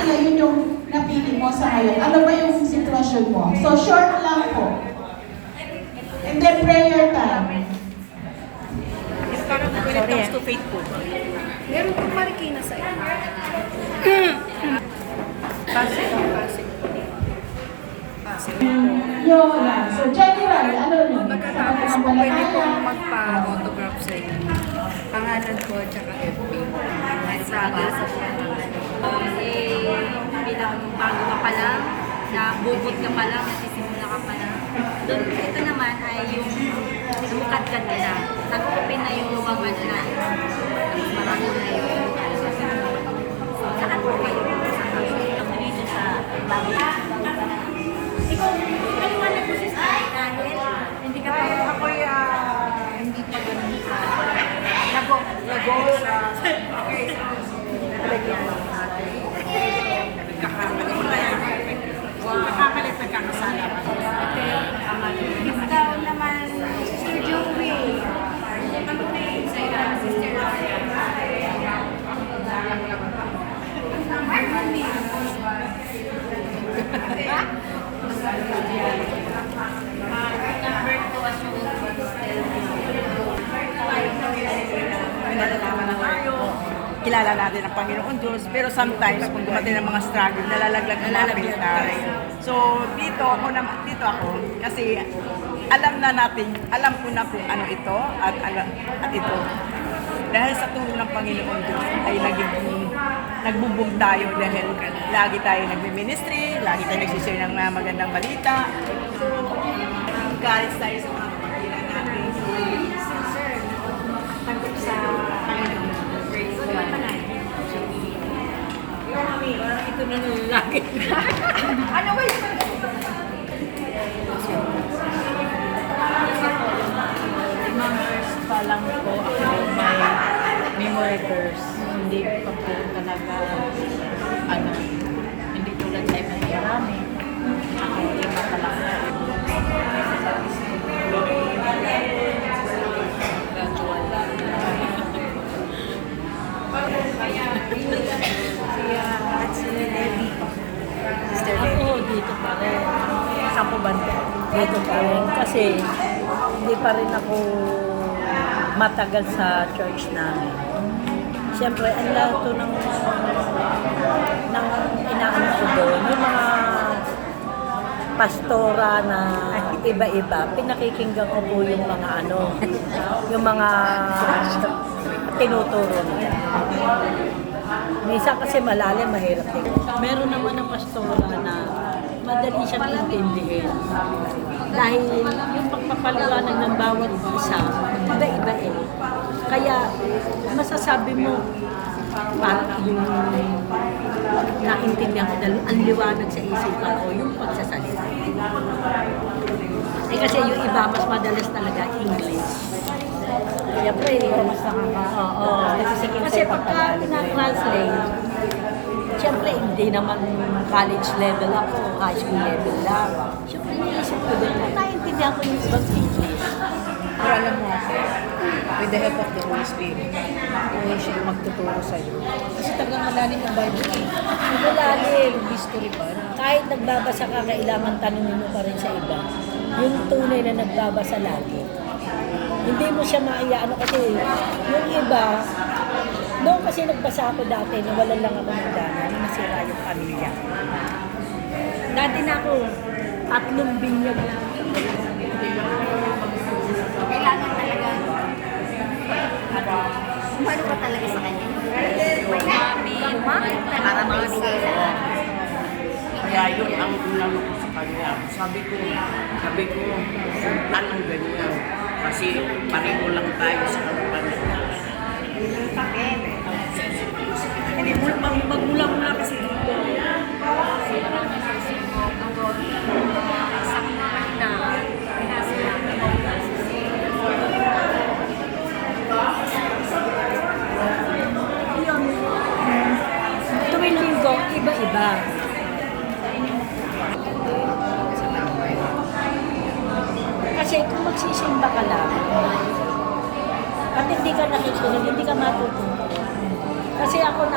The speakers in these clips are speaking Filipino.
nila yun yung napili mo sa ngayon. Ano ba yung sitwasyon mo? So, short lang po. And then prayer time. Parang when it comes to faith po. Meron po marikina sa iyo. Pasig. Yun lang. So, generally, ano yun? Pagkatapos po pwede pong magpa-autograph sa iyo. Pangalan ko at saka FB. At saga sa bilang bago ka pa lang, nabubot ka pa lang, nasisimula ka pa lang. Doon, ito naman ay yung lumukad-kad ka na. Nag-open na yung lumaban na. Tapos marami na yung so, saan po kayo dito sa bago? Ikaw, paliwanag po siya dahil hindi ka pa ako'y hindi pa ganun lago sa lagyan ng nakakalit nagkakasala pa. ikaw naman, Sister Joey. Ano na yung sa iyo, Sister Nalalaman na tayo, kilala natin ang Panginoon Diyos, pero sometimes kung dumating ang mga struggle, nalalaglag ang mga faith natin. So dito ako, kasi alam na natin, alam ko na kung ano ito at ito. Dahil sa tulong ng Panginoon Diyos ay nagbubog tayo dahil lagi tayo nagmi-ministry, lagi tayo nagsishare ng mga magandang balita. So, galit tayo sa mga kapatiran natin. Tanggap sa Panginoon. Praise God. Ito na nalalaki. Ano ba yung Limang verse pa lang po ako may memory verse. Hindi pa po talaga, hindi tulad sa ibang marami. Ako, lima pa lang. Gradual lang. Sister Ako, dito pa rin. Saan po banda? Dito pa rin. Kasi, hindi pa rin ako matagal sa church namin. Siyempre, ang lahat to ng inaano ko doon, yung mga pastora na iba-iba, pinakikinggan ko po yung mga yung mga tinuturo nila. Minsan kasi malalim, mahirap din. Meron naman ang pastora na madali siyang intindihin. Dahil yung pagpapaliwanag ng bawat isa, iba-iba eh. Kaya masasabi mo, parang yung naintindihan ko dahil ang liwanag sa isipan ko, yung pagsasalita. Eh kasi yung iba, mas madalas talaga English. Kaya pre, mas oo. Kasi pagka na-translate, siyempre hindi naman college level ako, high school level lang. Siyempre iniisip ko din, naintindihan ko yung ibang English. Pero alam mo ako, with the help of the Holy Spirit, kung siya yung magtuturo sa'yo. Kasi talagang malalim ang Bible eh. Malalim. History pa. Kahit nagbabasa ka, kailangan tanongin mo pa rin sa iba. Yung tunay na nagbabasa lagi. Hindi mo siya maiyaano kasi yung iba, noong kasi nagbasa ako dati, nawalan lang ako ng dana, nasira yung pamilya. Dati na ako, 3 binyag lang. Kailangan talaga. Umano ka talaga sa kanya. May para makabigay lahat. Kaya yun ang unang ko sa kanya. Sabi ko, anong ganyan? Kasi pareho lang tayo sa kapatid. Hindi, magmula-mula kasi dito. Tuwing linggo, iba-iba. Kasi kung magsisimba ka lang, at hindi ka nakikinig, hindi ka matututo. Kasi ako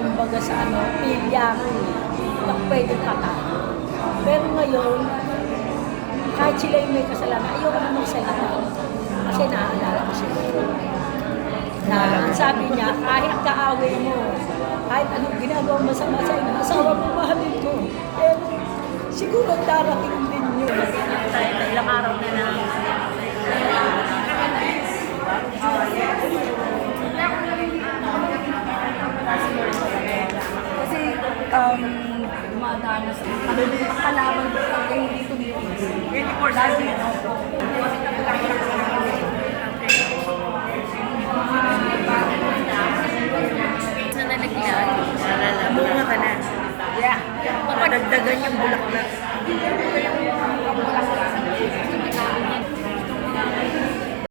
kumbaga sa pilya na pwedeng patalo. Pero ngayon, kahit sila yung may kasalanan, ayoko na magsalita. Kasi naaalala ko sila. Na ang sabi niya, kahit kaaway mo, kahit anong ginagawa masama sa inyo, asawa mo, mahalin ko. Pero siguro darating din yun. Ilang araw na lang. Kasi, dumadaan na sa kalaban ko pag hindi tumitigil. 24/7.